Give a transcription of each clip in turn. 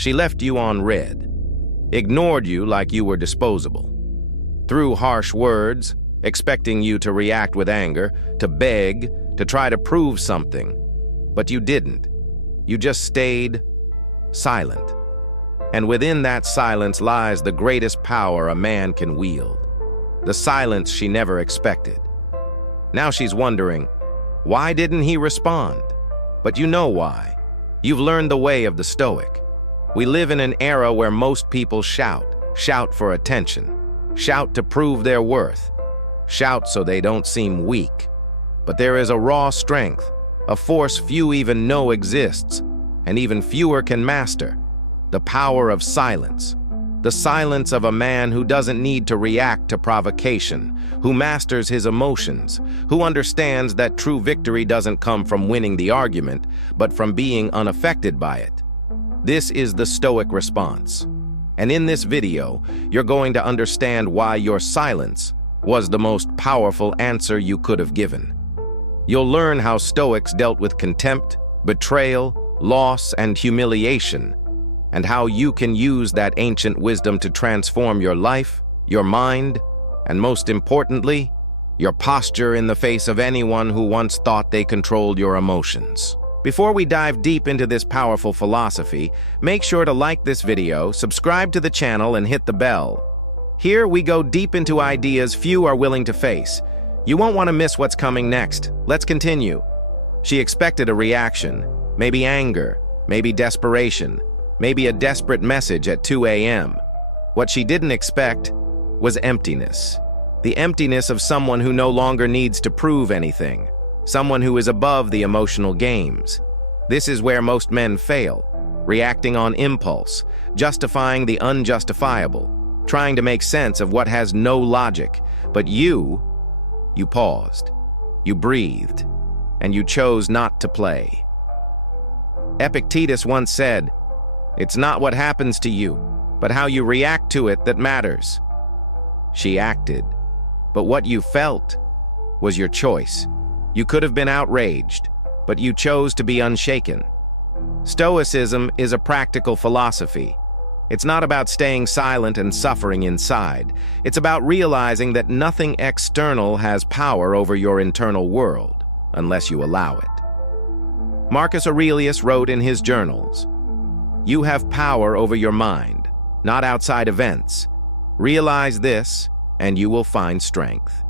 She left you on red, ignored you like you were disposable, threw harsh words, expecting you to react with anger, to beg, to try to prove something. But you didn't. You just stayed silent. And within that silence lies the greatest power a man can wield. The silence she never expected. Now she's wondering, why didn't he respond? But you know why. You've learned the way of the Stoic. We live in an era where most people shout for attention, shout to prove their worth, shout so they don't seem weak. But there is a raw strength, a force few even know exists, and even fewer can master. The power of silence. The silence of a man who doesn't need to react to provocation, who masters his emotions, who understands that true victory doesn't come from winning the argument, but from being unaffected by it. This is the Stoic response. And in this video, you're going to understand why your silence was the most powerful answer you could have given. You'll learn how Stoics dealt with contempt, betrayal, loss, and humiliation, and how you can use that ancient wisdom to transform your life, your mind, and most importantly, your posture in the face of anyone who once thought they controlled your emotions. Before we dive deep into this powerful philosophy, make sure to like this video, subscribe to the channel, and hit the bell. Here we go deep into ideas few are willing to face. You won't want to miss what's coming next. Let's continue. She expected a reaction, maybe anger, maybe desperation, maybe a desperate message at 2 a.m. What she didn't expect was emptiness. The emptiness of someone who no longer needs to prove anything. Someone who is above the emotional games. This is where most men fail, reacting on impulse, justifying the unjustifiable, trying to make sense of what has no logic. But you paused, you breathed, and you chose not to play. Epictetus once said, "It's not what happens to you, but how you react to it that matters." She acted, but what you felt was your choice. You could have been outraged, but you chose to be unshaken. Stoicism is a practical philosophy. It's not about staying silent and suffering inside. It's about realizing that nothing external has power over your internal world, unless you allow it. Marcus Aurelius wrote in his journals, "You have power over your mind, not outside events. Realize this, and you will find strength."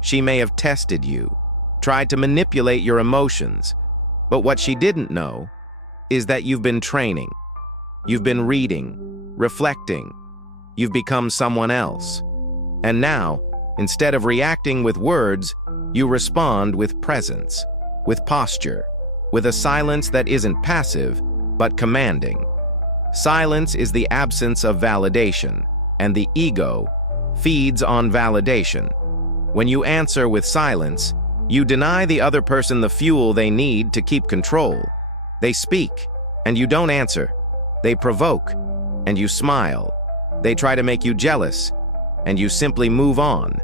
She may have tested you, tried to manipulate your emotions, but what she didn't know is that you've been training. You've been reading, reflecting. You've become someone else. And now, instead of reacting with words, you respond with presence, with posture, with a silence that isn't passive, but commanding. Silence is the absence of validation, and the ego feeds on validation. When you answer with silence, you deny the other person the fuel they need to keep control. They speak, and you don't answer. They provoke, and you smile. They try to make you jealous, and you simply move on.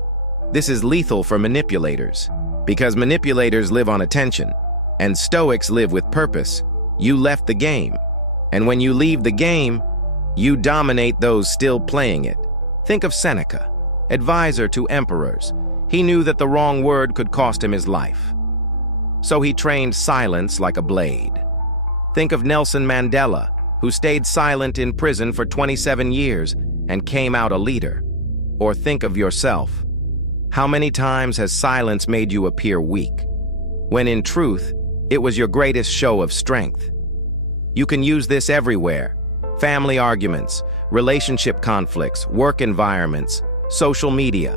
This is lethal for manipulators, because manipulators live on attention, and Stoics live with purpose. You left the game, and when you leave the game, you dominate those still playing it. Think of Seneca, advisor to emperors. He knew that the wrong word could cost him his life. So he trained silence like a blade. Think of Nelson Mandela, who stayed silent in prison for 27 years and came out a leader. Or think of yourself. How many times has silence made you appear weak, when in truth, it was your greatest show of strength? You can use this everywhere. Family arguments, relationship conflicts, work environments, social media.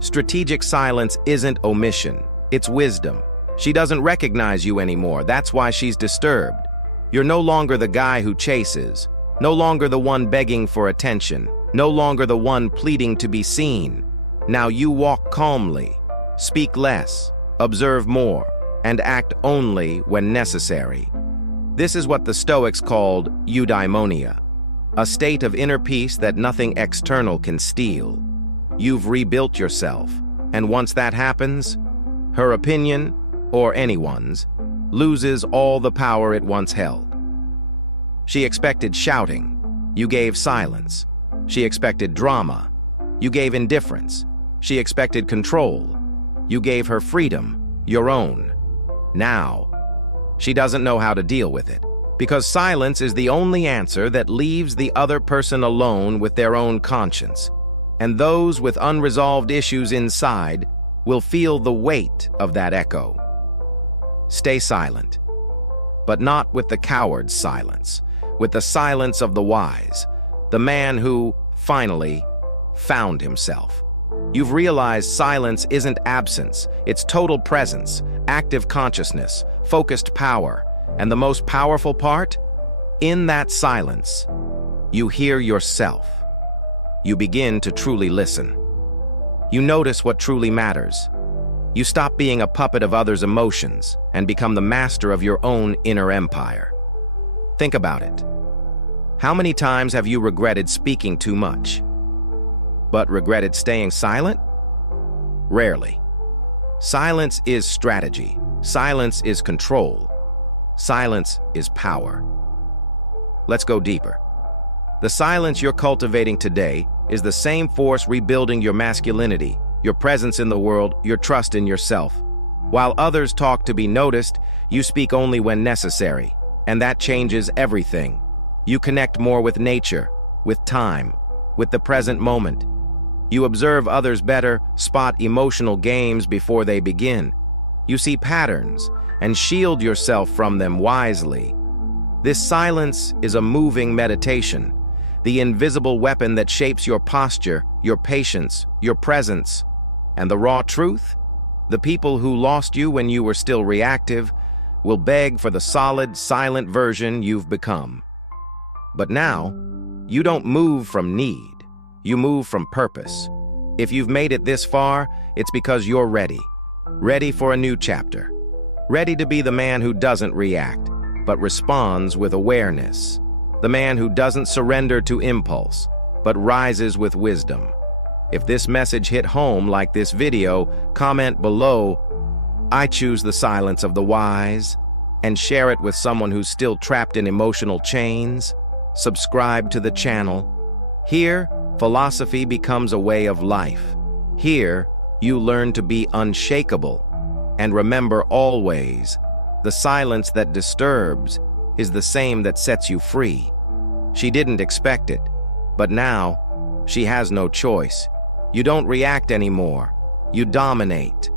Strategic silence isn't omission, it's wisdom. She doesn't recognize you anymore, that's why she's disturbed. You're no longer the guy who chases, no longer the one begging for attention, no longer the one pleading to be seen. Now you walk calmly, speak less, observe more, and act only when necessary. This is what the Stoics called eudaimonia, a state of inner peace that nothing external can steal. You've rebuilt yourself, and once that happens, her opinion, or anyone's, loses all the power it once held. She expected shouting. You gave silence. She expected drama. You gave indifference. She expected control. You gave her freedom, your own. Now, she doesn't know how to deal with it, because silence is the only answer that leaves the other person alone with their own conscience. And those with unresolved issues inside will feel the weight of that echo. Stay silent, but not with the coward's silence, with the silence of the wise, the man who, finally, found himself. You've realized silence isn't absence, it's total presence, active consciousness, focused power, and the most powerful part? In that silence, you hear yourself. You begin to truly listen. You notice what truly matters. You stop being a puppet of others' emotions and become the master of your own inner empire. Think about it. How many times have you regretted speaking too much, but regretted staying silent? Rarely. Silence is strategy. Silence is control. Silence is power. Let's go deeper. The silence you're cultivating today is the same force rebuilding your masculinity, your presence in the world, your trust in yourself. While others talk to be noticed, you speak only when necessary, and that changes everything. You connect more with nature, with time, with the present moment. You observe others better, spot emotional games before they begin. You see patterns and shield yourself from them wisely. This silence is a moving meditation, the invisible weapon that shapes your posture, your patience, your presence. And the raw truth? The people who lost you when you were still reactive will beg for the solid, silent version you've become. But now, you don't move from need. You move from purpose. If you've made it this far, it's because you're ready. Ready for a new chapter. Ready to be the man who doesn't react, but responds with awareness. The man who doesn't surrender to impulse, but rises with wisdom. If this message hit home like this video, comment below, "I choose the silence of the wise," and share it with someone who's still trapped in emotional chains. Subscribe to the channel. Here, philosophy becomes a way of life. Here, you learn to be unshakable. And remember always, the silence that disturbs is the same that sets you free. She didn't expect it, but now, she has no choice. You don't react anymore. You dominate.